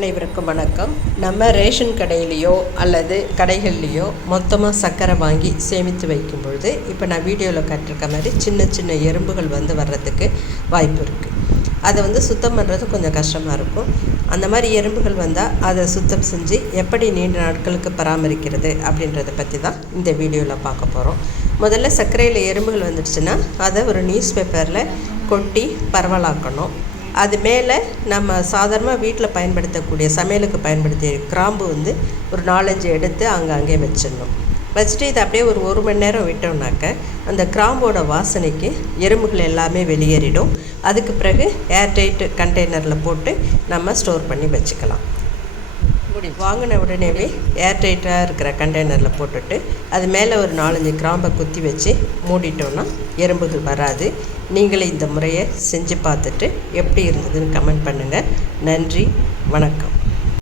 அனைவருக்கும் வணக்கம். நம்ம ரேஷன் கடையிலையோ அல்லது கடைகள்லேயோ மொத்தமாக சர்க்கரை வாங்கி சேமித்து வைக்கும் பொழுது இப்போ நான் வீடியோவில் கட்டிருக்க மாதிரி சின்ன சின்ன எறும்புகள் வந்து வர்றதுக்கு வாய்ப்பு இருக்குது அதை வந்து சுத்தம் பண்ணுறது கொஞ்சம் கஷ்டமாக இருக்கும். அந்த மாதிரி எறும்புகள் வந்தால் அதை சுத்தம் செஞ்சு எப்படி நீண்ட நாட்களுக்கு பராமரிக்கிறது அப்படின்றத பற்றி தான் இந்த வீடியோவில் பார்க்க போகிறோம் முதல்ல சர்க்கரையில் எறும்புகள் வந்துடுச்சுன்னா அதை ஒரு நியூஸ் பேப்பரில் கொட்டி பரவலாக்கணும். அது மேலே நம்ம சாதாரணமாக வீட்டில் பயன்படுத்தக்கூடிய சமையலுக்கு பயன்படுத்திய கிராம்பு வந்து ஒரு நாலஞ்சு எடுத்து அங்கங்கே வச்சிடணும். வச்சுட்டு இதை அப்படியே ஒரு ஒரு மணி நேரம் விட்டோம்னாக்க அந்த கிராம்போட வாசனைக்கு எறும்புகள் எல்லாமே வெளியேறிடும். அதுக்கு பிறகு ஏர்டைட்டு கண்டெய்னரில் போட்டு நம்ம ஸ்டோர் பண்ணி வச்சுக்கலாம். வாங்கின உடனேவே ஏர்டைட்டாக இருக்கிற கண்டெய்னரில் போட்டுட்டு அது மேலே ஒரு நாலஞ்சு கிராம்பை குத்தி வச்சு மூடிட்டோன்னா எறும்புகள் வராது. நீங்களே இந்த முறையை செஞ்சு பார்த்துட்டு எப்படி இருந்ததுன்னு கமெண்ட் பண்ணுங்கள் நன்றி வணக்கம்.